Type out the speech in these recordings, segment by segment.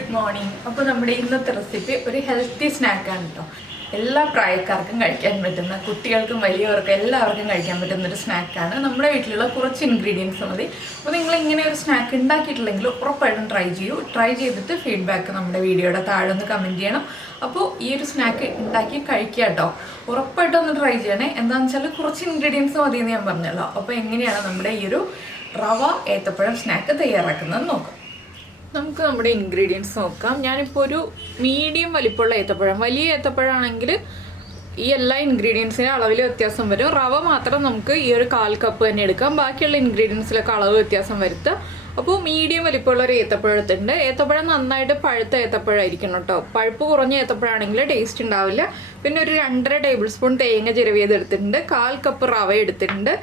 Good morning. അപ്പോൾ നമ്മുടെ ഇന്നത്തെ റെസിപ്പി ഒരു ഹെൽത്തി സ്നാക്കാണ് കേട്ടോ. എല്ലാ പ്രായക്കാർക്കും കഴിക്കാൻ പറ്റുന്ന, കുട്ടികൾക്കും വലിയവർക്കും എല്ലാവർക്കും കഴിക്കാൻ പറ്റുന്ന ഒരു സ്നാക്കാണ്. നമ്മുടെ വീട്ടിലുള്ള കുറച്ച് ഇൻഗ്രീഡിയൻസ് മതി. അപ്പോൾ നിങ്ങൾ ഇങ്ങനെ ഒരു സ്നാക്ക് ഉണ്ടാക്കിയിട്ടില്ലെങ്കിൽ ഉറപ്പായിട്ടും ട്രൈ ചെയ്യൂ. ട്രൈ ചെയ്തിട്ട് ഫീഡ്ബാക്ക് നമ്മുടെ വീഡിയോയുടെ താഴെ ഒന്ന് കമൻറ്റ് ചെയ്യണം. അപ്പോൾ ഈ ഒരു സ്നാക്ക് ഉണ്ടാക്കി കഴിക്കുക കേട്ടോ. ഉറപ്പായിട്ടും ഒന്ന് ട്രൈ ചെയ്യണേ. എന്താണെന്ന് വെച്ചാൽ കുറച്ച് ഇൻഗ്രീഡിയൻസ് മതി എന്ന് ഞാൻ പറഞ്ഞല്ലോ. അപ്പോൾ എങ്ങനെയാണ് നമ്മുടെ ഈ ഒരു റവ ഏത്തപ്പഴം സ്നാക്ക് തയ്യാറാക്കുന്നത് നോക്കാം. നമുക്ക് നമ്മുടെ ഇൻഗ്രീഡിയൻസ് നോക്കാം. ഞാനിപ്പോൾ ഒരു മീഡിയം വലിപ്പമുള്ള ഏത്തപ്പഴം, വലിയ ഏത്തപ്പഴമാണെങ്കിൽ ഈ എല്ലാ ഇൻഗ്രീഡിയൻസിനും അളവിൽ വ്യത്യാസം വരും. റവ മാത്രം നമുക്ക് ഈ ഒരു 1/4 കപ്പ് തന്നെ എടുക്കാം. ബാക്കിയുള്ള ഇൻഗ്രീഡിയൻസിലൊക്കെ അളവ് വ്യത്യാസം വരുത്തുക. അപ്പോൾ മീഡിയം വലിപ്പമുള്ള ഒരു ഏത്തപ്പഴം എടുത്തിട്ടുണ്ട്. ഏത്തപ്പഴം നന്നായിട്ട് പഴുത്ത ഏത്തപ്പഴമായിരിക്കണം കേട്ടോ. പഴുപ്പ് കുറഞ്ഞ ഏത്തപ്പഴമാണെങ്കിൽ ടേസ്റ്റ് ഉണ്ടാവില്ല. പിന്നെ ഒരു 2.5 ടേബിൾ സ്പൂൺ തേങ്ങ ചിരവിയത് എടുത്തിട്ടുണ്ട്. 1/4 കപ്പ് റവ എടുത്തിട്ടുണ്ട്.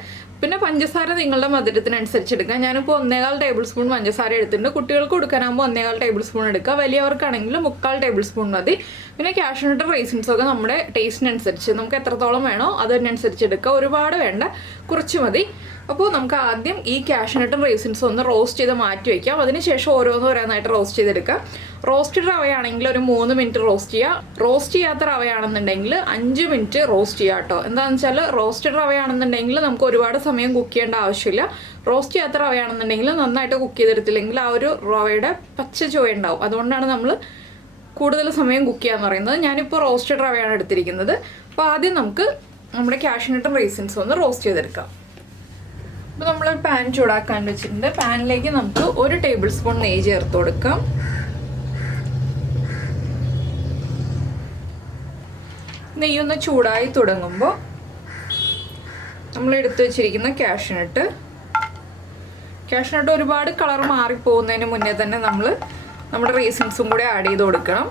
പിന്നെ പഞ്ചസാര നിങ്ങളുടെ മധുരത്തിനനുസരിച്ച് എടുക്കാം. ഞാനിപ്പോൾ 1.25 ടേബിൾ സ്പൂൺ പഞ്ചസാര എടുത്തിട്ടുണ്ട്. കുട്ടികൾക്ക് കൊടുക്കാനാകുമ്പോൾ 1.25 ടേബിൾ സ്പൂൺ എടുക്കുക. വലിയവർക്കാണെങ്കിൽ 3/4 ടേബിൾ സ്പൂൺ മതി. പിന്നെ കാഷ്യൂനട്ട് റൈസിൻസൊക്കെ നമ്മുടെ ടേസ്റ്റിനനുസരിച്ച് നമുക്ക് എത്രത്തോളം വേണോ അതിനനുസരിച്ച് എടുക്കുക. ഒരുപാട് വേണ്ട, കുറച്ച് മതി. അപ്പോൾ നമുക്ക് ആദ്യം ഈ കാഷ്യൂനട്ടും റൈസിൻസും ഒന്ന് റോസ്റ്റ് ചെയ്ത് മാറ്റി വയ്ക്കാം. അതിനുശേഷം ഓരോന്നായിട്ട് റോസ്റ്റ് ചെയ്തെടുക്കാം. റോസ്റ്റഡ് റവയാണെങ്കിൽ ഒരു 3 മിനിറ്റ് റോസ്റ്റ് ചെയ്യുക. റോസ്റ്റ് ചെയ്യാത്ത റവയാണെന്നുണ്ടെങ്കിൽ 5 മിനിറ്റ് റോസ്റ്റ് ചെയ്യുക കേട്ടോ. എന്താണെന്ന് വെച്ചാൽ റോസ്റ്റഡ് റവയാണെന്നുണ്ടെങ്കിൽ നമുക്ക് ഒരുപാട് സമയം കുക്ക് ചെയ്യേണ്ട ആവശ്യമില്ല. റോസ്റ്റ് ചെയ്യാത്ത റവയാണെന്നുണ്ടെങ്കിൽ നന്നായിട്ട് കുക്ക് ചെയ്തെടുത്തില്ലെങ്കിൽ ആ ഒരു റവയുടെ പച്ച ചുവ ഉണ്ടാവും. അതുകൊണ്ടാണ് നമ്മൾ കൂടുതൽ സമയം കുക്ക് ചെയ്യാന്ന് പറയുന്നത്. ഞാനിപ്പോൾ റോസ്റ്റഡ് റവയാണ് എടുത്തിരിക്കുന്നത്. അപ്പോൾ ആദ്യം നമുക്ക് നമ്മുടെ കാഷ്യൂനട്ടും റൈസിൻസും ഒന്ന് റോസ്റ്റ് ചെയ്തെടുക്കാം. അപ്പോൾ നമ്മൾ പാൻ ചൂടാക്കാൻ വെച്ചിട്ടുണ്ട്. പാനിലേക്ക് നമുക്ക് 1 ടേബിൾ സ്പൂൺ നെയ്യ് ചേർത്ത് കൊടുക്കാം. നെയ്യൊന്ന് ചൂടായി തുടങ്ങുമ്പോൾ നമ്മൾ എടുത്തു വെച്ചിരിക്കുന്ന കാഷ്യൂനട്ട് ഒരുപാട് കളർ മാറിപ്പോകുന്നതിന് മുന്നേ തന്നെ നമ്മൾ നമ്മുടെ റൈസിൻസും കൂടെ ആഡ് ചെയ്ത് കൊടുക്കണം.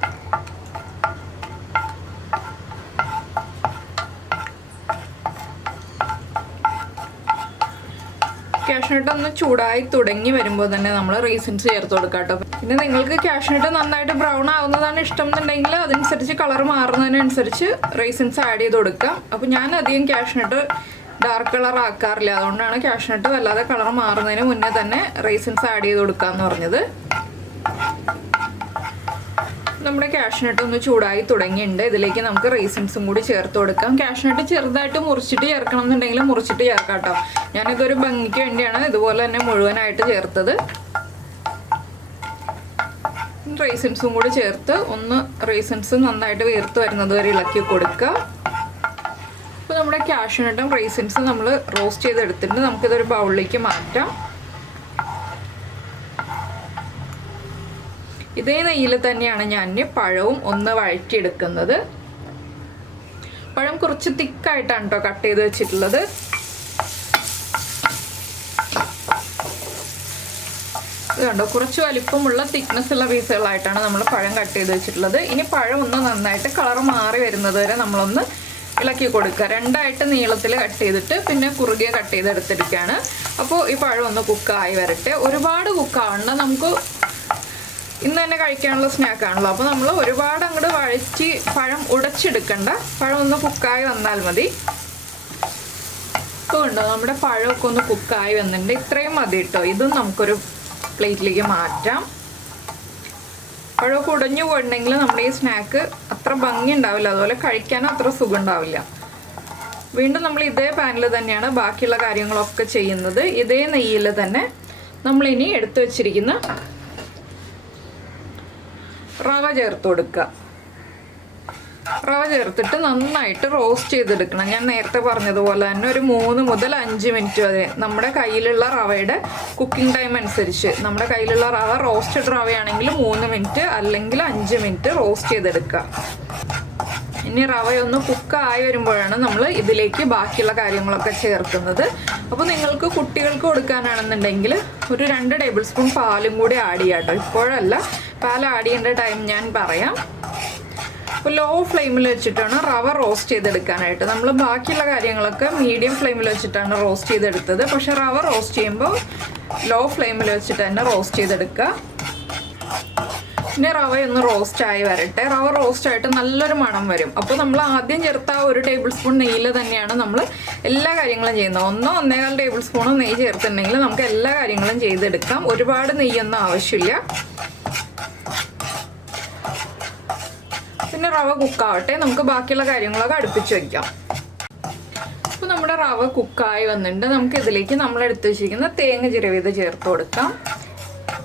കാഷ്യൂനട്ട് ഒന്ന് ചൂടായി തുടങ്ങി വരുമ്പോൾ തന്നെ നമ്മൾ റൈസിൻസ് ചേർത്ത് കൊടുക്കാം കേട്ടോ. പിന്നെ നിങ്ങൾക്ക് കാഷ്യൂനട്ട് നന്നായിട്ട് ബ്രൗൺ ആവുന്നതാണ് ഇഷ്ടം എന്നുണ്ടെങ്കിൽ അതനുസരിച്ച് കളർ മാറുന്നതിനനുസരിച്ച് റൈസിൻസ് ആഡ് ചെയ്ത് കൊടുക്കാം. അപ്പോൾ ഞാൻ അധികം കാഷ്യൂനട്ട് ഡാർക്ക് കളർ ആക്കാറില്ല. അതുകൊണ്ടാണ് കാഷ്യൂനട്ട് വല്ലാതെ കളർ മാറുന്നതിന് മുന്നേ തന്നെ റൈസിൻസ് ആഡ് ചെയ്ത് കൊടുക്കാമെന്ന് പറഞ്ഞത്. നമ്മുടെ കാഷ്യൂനട്ട് ഒന്ന് ചൂടായി തുടങ്ങിയിട്ടുണ്ട്. ഇതിലേക്ക് നമുക്ക് റൈസിൻസും കൂടി ചേർത്ത് കൊടുക്കാം. കാഷ്യൂനട്ട് ചെറുതായിട്ട് മുറിച്ചിട്ട് ചേർക്കണം എന്നുണ്ടെങ്കിൽ മുറിച്ചിട്ട് ചേർക്കാം കേട്ടോ. ഞാനിതൊരു ഭംഗിക്ക് വേണ്ടിയാണ് ഇതുപോലെ തന്നെ മുഴുവനായിട്ട് ചേർത്തത്. റൈസിൻസും കൂടി ചേർത്ത് ഒന്ന് റൈസിൻസ് നന്നായിട്ട് വീർത്ത് വരുന്നത് വരെ ഇളക്കി കൊടുക്കുക. അപ്പോൾ നമ്മുടെ കാഷ്യൂനട്ടും റൈസിൻസും നമ്മൾ റോസ്റ്റ് ചെയ്തെടുത്തിട്ടുണ്ട്. നമുക്കിതൊരു ബൗളിലേക്ക് മാറ്റാം. ഇതേ നെയ്യിൽ തന്നെയാണ് ഞാൻ പഴവും ഒന്ന് വഴറ്റിയെടുക്കുന്നത്. പഴം കുറച്ച് തിക്കായിട്ടാണ് കേട്ടോ കട്ട് ചെയ്ത് വെച്ചിട്ടുള്ളത്. ഇത് കണ്ടോ, കുറച്ച് വലിപ്പമുള്ള തിക്നെസ് ഉള്ള പീസുകളായിട്ടാണ് നമ്മൾ പഴം കട്ട് ചെയ്ത് വെച്ചിട്ടുള്ളത്. ഇനി പഴം ഒന്ന് നന്നായിട്ട് കളർ മാറി വരുന്നത് വരെ നമ്മളൊന്ന് ഇളക്കി കൊടുക്കുക. 2ആയിട്ട് നീളത്തിൽ കട്ട് ചെയ്തിട്ട് പിന്നെ കുറുകെ കട്ട് ചെയ്തെടുത്തിരിക്കുകയാണ്. അപ്പോൾ ഈ പഴം ഒന്ന് കുക്കായി വരട്ടെ. ഒരുപാട് കുക്കാവണ്ട, നമുക്ക് ഇന്ന് തന്നെ കഴിക്കാനുള്ള സ്നാക്കാണല്ലോ. അപ്പോൾ നമ്മൾ ഒരുപാട് അങ്ങോട്ട് വഴറ്റി പഴം ഉടച്ചെടുക്കണ്ട. പഴം ഒന്ന് കുക്കായി വന്നാൽ മതി. ഇപ്പോൾ ഉണ്ടോ, നമ്മുടെ പഴമൊക്കെ ഒന്ന് കുക്കായി വന്നിട്ടുണ്ട്. ഇത്രയും മതി കേട്ടോ. ഇതും നമുക്കൊരു പ്ലേറ്റിലേക്ക് മാറ്റാം. പഴമൊക്കെ ഉടഞ്ഞു പോയിട്ടുണ്ടെങ്കിൽ നമ്മുടെ ഈ സ്നാക്ക് അത്ര ഭംഗി ഉണ്ടാവില്ല, അതുപോലെ കഴിക്കാനും അത്ര സുഖം ഉണ്ടാവില്ല. വീണ്ടും നമ്മൾ ഇതേ പാനിൽ തന്നെയാണ് ബാക്കിയുള്ള കാര്യങ്ങളൊക്കെ ചെയ്യുന്നത്. ഇതേ നെയ്യിൽ തന്നെ നമ്മളിനി എടുത്തു വച്ചിരിക്കുന്ന റവ ചേർത്ത് കൊടുക്കുക. റവ ചേർത്തിട്ട് നന്നായിട്ട് റോസ്റ്റ് ചെയ്തെടുക്കണം. ഞാൻ നേരത്തെ പറഞ്ഞതുപോലെ തന്നെ ഒരു 3 മുതൽ 5 മിനിറ്റ് വരെ നമ്മുടെ കയ്യിലുള്ള റവയുടെ കുക്കിംഗ് ടൈം അനുസരിച്ച്. നമ്മുടെ കയ്യിലുള്ള റവ റോസ്റ്റഡ് റവയാണെങ്കിൽ 3 മിനിറ്റ് അല്ലെങ്കിൽ 5 മിനിറ്റ് റോസ്റ്റ് ചെയ്തെടുക്കുക. ഇനി റവയൊന്ന് കുക്കായി വരുമ്പോഴാണ് നമ്മൾ ഇതിലേക്ക് ബാക്കിയുള്ള കാര്യങ്ങളൊക്കെ ചേർക്കുന്നത്. അപ്പോൾ നിങ്ങൾക്ക് കുട്ടികൾക്ക് കൊടുക്കാനാണെന്നുണ്ടെങ്കിൽ ഒരു 2 ടേബിൾ സ്പൂൺ പാലും കൂടി ആഡ് ചെയ്യാം കേട്ടോ. ഇപ്പോഴല്ല, പാൽ ആഡ് ചെയ്യേണ്ട ടൈം ഞാൻ പറയാം. അപ്പോൾ ലോ ഫ്ലെയിമിൽ വെച്ചിട്ടാണ് റവ റോസ്റ്റ് ചെയ്തെടുക്കാനായിട്ട്. നമ്മൾ ബാക്കിയുള്ള കാര്യങ്ങളൊക്കെ മീഡിയം ഫ്ലെയിമിൽ വെച്ചിട്ടാണ് റോസ്റ്റ് ചെയ്തെടുത്തത്. പക്ഷെ റവ റോസ്റ്റ് ചെയ്യുമ്പോൾ ലോ ഫ്ലെയിമിൽ വെച്ചിട്ട് തന്നെ റോസ്റ്റ് ചെയ്തെടുക്കുക. പിന്നെ റവയൊന്ന് റോസ്റ്റായി വരട്ടെ. റവ റോസ്റ്റായിട്ട് നല്ലൊരു മണം വരും. അപ്പോൾ നമ്മൾ ആദ്യം ചേർത്ത 1 ടേബിൾ സ്പൂൺ നെയ്യിൽ തന്നെയാണ് നമ്മൾ എല്ലാ കാര്യങ്ങളും ചെയ്യുന്നത്. 1-1.25 ടേബിൾ സ്പൂൺ നെയ്യ് ചേർത്തിട്ടുണ്ടെങ്കിൽ നമുക്ക് എല്ലാ കാര്യങ്ങളും ചെയ്തെടുക്കാം. ഒരുപാട് നെയ്യൊന്നും ആവശ്യമില്ല. പിന്നെ റവ കുക്കാവട്ടെ, നമുക്ക് ബാക്കിയുള്ള കാര്യങ്ങളൊക്കെ അടുപ്പിച്ച് വയ്ക്കാം. അപ്പോൾ നമ്മുടെ റവ കുക്കായി വന്നിട്ടുണ്ട്. നമുക്ക് ഇതിലേക്ക് നമ്മൾ എടുത്ത് വെച്ചിരിക്കുന്ന തേങ്ങ ചിരവിയത് ചേർത്ത് കൊടുക്കാം.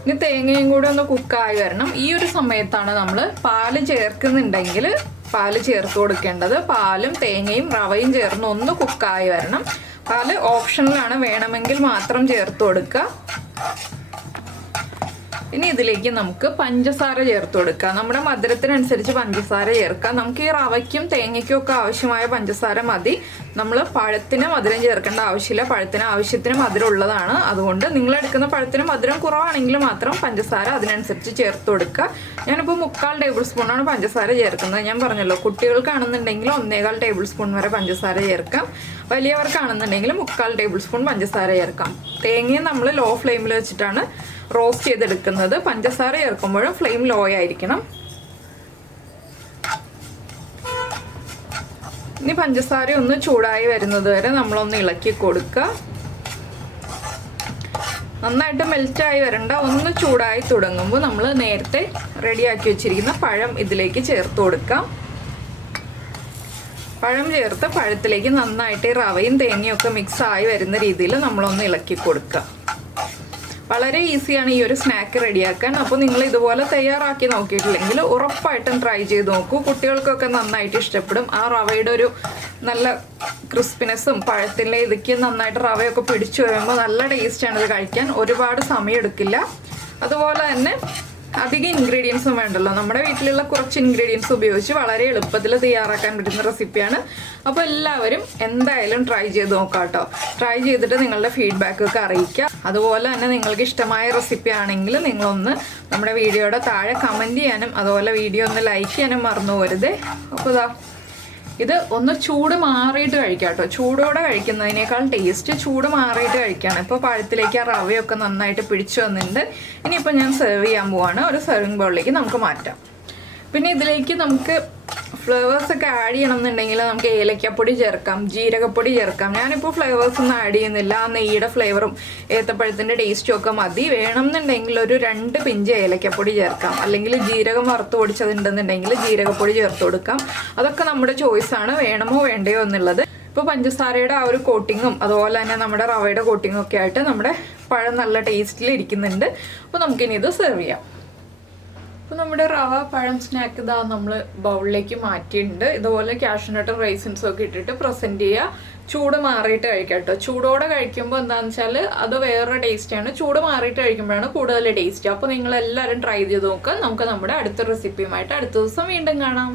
ഇനി തേങ്ങയും കൂടെ ഒന്ന് കുക്കായി വരണം. ഈ ഒരു സമയത്താണ് നമ്മൾ പാല് ചേർക്കുന്നുണ്ടെങ്കിൽ പാല് ചേർത്ത് കൊടുക്കേണ്ടത്. പാലും തേങ്ങയും റവയും ചേർന്ന് ഒന്ന് കുക്കായി വരണം. പാല് ഓപ്ഷണലാണ്, വേണമെങ്കിൽ മാത്രം ചേർത്ത് കൊടുക്കുക. ഇനി ഇതിലേക്ക് നമുക്ക് പഞ്ചസാര ചേർത്ത് കൊടുക്കാം. നമ്മുടെ മധുരത്തിനനുസരിച്ച് പഞ്ചസാര ചേർക്കാം. നമുക്ക് ഈ റവയ്ക്കും തേങ്ങയ്ക്കും ഒക്കെ ആവശ്യമായ പഞ്ചസാര മതി. നമ്മൾ പഴത്തിന് മധുരം ചേർക്കേണ്ട ആവശ്യമില്ല. പഴത്തിന് ആവശ്യത്തിന് മധുരം ഉള്ളതാണ്. അതുകൊണ്ട് നിങ്ങൾ എടുക്കുന്ന പഴത്തിന് മധുരം കുറവാണെങ്കിൽ മാത്രം പഞ്ചസാര അതിനനുസരിച്ച് ചേർത്ത് കൊടുക്കുക. ഞാനിപ്പോൾ 3/4 ടേബിൾ സ്പൂണാണ് പഞ്ചസാര ചേർക്കുന്നത്. ഞാൻ പറഞ്ഞല്ലോ, കുട്ടികൾക്കാണെന്നുണ്ടെങ്കിൽ 1.25 ടേബിൾ സ്പൂൺ വരെ പഞ്ചസാര ചേർക്കാം. വലിയവർക്കാണെന്നുണ്ടെങ്കിൽ 3/4 ടേബിൾ സ്പൂൺ പഞ്ചസാര ചേർക്കാം. തേങ്ങയും നമ്മൾ ലോ ഫ്ലെയിമിൽ വെച്ചിട്ടാണ് റോസ്റ്റ് ചെയ്തെടുക്കുന്നത്. പഞ്ചസാര ചേർക്കുമ്പോഴും ഫ്ലെയിം ലോ ആയിരിക്കണം. ഇനി പഞ്ചസാര ഒന്ന് ചൂടായി വരുന്നത് വരെ നമ്മളൊന്ന് ഇളക്കി കൊടുക്കുക. നന്നായിട്ട് മെൽറ്റായി വരണ്ട, ഒന്ന് ചൂടായി തുടങ്ങുമ്പോൾ നമ്മൾ നേരത്തെ റെഡിയാക്കി വെച്ചിരിക്കുന്ന പഴം ഇതിലേക്ക് ചേർത്ത് കൊടുക്കാം. പഴം ചേർത്ത് പഴത്തിലേക്ക് നന്നായിട്ട് റവയും തേങ്ങയും ഒക്കെ മിക്സ് ആയി വരുന്ന രീതിയിൽ നമ്മളൊന്ന് ഇളക്കി കൊടുക്കുക. വളരെ ഈസിയാണ് ഈ ഒരു സ്നാക്ക് റെഡിയാക്കാൻ. അപ്പോൾ നിങ്ങൾ ഇതുപോലെ തയ്യാറാക്കി നോക്കിയിട്ടില്ലെങ്കിൽ ഉറപ്പായിട്ടും ട്രൈ ചെയ്ത് നോക്കൂ. കുട്ടികൾക്കൊക്കെ നന്നായിട്ട് ഇഷ്ടപ്പെടും. ആ റവയുടെ ഒരു നല്ല ക്രിസ്പിനെസ്സും പഴത്തിലെ ഇതൊക്കെ നന്നായിട്ട് റവയൊക്കെ പിടിച്ചു വരുമ്പോൾ നല്ല ടേസ്റ്റാണ് ഇത് കഴിക്കാൻ. ഒരുപാട് സമയം എടുക്കില്ല. അതുപോലെ തന്നെ അധികം ഇൻഗ്രീഡിയൻസും വേണ്ടല്ലോ. നമ്മുടെ വീട്ടിലുള്ള കുറച്ച് ഇൻഗ്രീഡിയൻസ് ഉപയോഗിച്ച് വളരെ എളുപ്പത്തിൽ തയ്യാറാക്കാൻ പറ്റുന്ന റെസിപ്പിയാണ്. അപ്പോൾ എല്ലാവരും എന്തായാലും ട്രൈ ചെയ്ത് നോക്കാം കേട്ടോ. ട്രൈ ചെയ്തിട്ട് നിങ്ങളുടെ ഫീഡ്ബാക്കൊക്കെ അറിയിക്കുക. അതുപോലെ തന്നെ നിങ്ങൾക്ക് ഇഷ്ടമായ റെസിപ്പി ആണെങ്കിൽ നിങ്ങളൊന്ന് നമ്മുടെ വീഡിയോയുടെ താഴെ കമൻറ്റ് ചെയ്യാനും അതുപോലെ വീഡിയോ ഒന്ന് ലൈക്ക് ചെയ്യാനും മറന്നു പോകരുത്. അപ്പോൾ ഇത് ഒന്ന് ചൂട് മാറിയിട്ട് കഴിക്കാം കേട്ടോ. ചൂടോടെ കഴിക്കുന്നതിനേക്കാൾ ടേസ്റ്റ് ചൂട് മാറിയിട്ട് കഴിക്കുകയാണ്. ഇപ്പോൾ പഴത്തിലേക്ക് ആ റവയൊക്കെ നന്നായിട്ട് പിടിച്ചു വന്നിട്ടുണ്ട്. ഇനിയിപ്പോൾ ഞാൻ സെർവ് ചെയ്യാൻ പോവാണ്. ഒരു സെർവിങ് ബൗളിലേക്ക് നമുക്ക് മാറ്റാം. പിന്നെ ഇതിലേക്ക് നമുക്ക് ഫ്ലേവേഴ്സൊക്കെ ആഡ് ചെയ്യണം എന്നുണ്ടെങ്കിൽ നമുക്ക് ഏലക്കപ്പൊടി ചേർക്കാം, ജീരകപ്പൊടി ചേർക്കാം. ഞാനിപ്പോൾ ഫ്ലേവേഴ്സ് ഒന്നും ആഡ് ചെയ്യുന്നില്ല. ആ നെയ്യുടെ ഫ്ലേവറും ഏത്തപ്പഴത്തിൻ്റെ ടേസ്റ്റും ഒക്കെ മതി. വേണം എന്നുണ്ടെങ്കിൽ ഒരു 2 പിഞ്ച് ഏലക്കപ്പൊടി ചേർക്കാം. അല്ലെങ്കിൽ ജീരകം വറുത്ത് പൊടിച്ചതുണ്ടെന്നുണ്ടെങ്കിൽ ജീരകപ്പൊടി ചേർത്ത് കൊടുക്കാം. അതൊക്കെ നമ്മുടെ ചോയ്സാണ്, വേണമോ വേണ്ടയോ എന്നുള്ളത്. ഇപ്പോൾ പഞ്ചസാരയുടെ ആ ഒരു കോട്ടിങ്ങും അതുപോലെ തന്നെ നമ്മുടെ റവയുടെ കോട്ടിങ്ങും ഒക്കെ ആയിട്ട് നമ്മുടെ പഴം നല്ല ടേസ്റ്റിൽ ഇരിക്കുന്നുണ്ട്. അപ്പോൾ നമുക്കിനി ഇത് സെർവ് ചെയ്യാം. അപ്പോൾ നമ്മുടെ റവ പഴം സ്നാക്ക് ഇതാ നമ്മൾ ബൗളിലേക്ക് മാറ്റിയിട്ടുണ്ട്. ഇതുപോലെ കാഷ്യൂനട്ടും റൈസിൻസും ഒക്കെ ഇട്ടിട്ട് പ്രസൻറ്റ് ചെയ്യുക. ചൂട് മാറിയിട്ട് കഴിക്കാം കേട്ടോ. ചൂടോടെ കഴിക്കുമ്പോൾ എന്താണെന്ന് വെച്ചാൽ അത് വേറൊരു ടേസ്റ്റാണ്. ചൂട് മാറിയിട്ട് കഴിക്കുമ്പോഴാണ് കൂടുതൽ ടേസ്റ്റ്. അപ്പോൾ നിങ്ങളെല്ലാവരും ട്രൈ ചെയ്ത് നോക്കുക. നമുക്ക് നമ്മുടെ അടുത്ത റെസിപ്പിയുമായിട്ട് അടുത്ത ദിവസം വീണ്ടും കാണാം.